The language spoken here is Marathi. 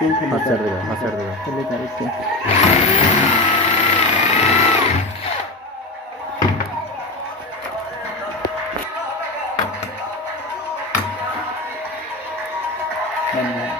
तीन थल्ले हाथ साइड देगा, हाथ साइड देगा। थल्ले चार इसके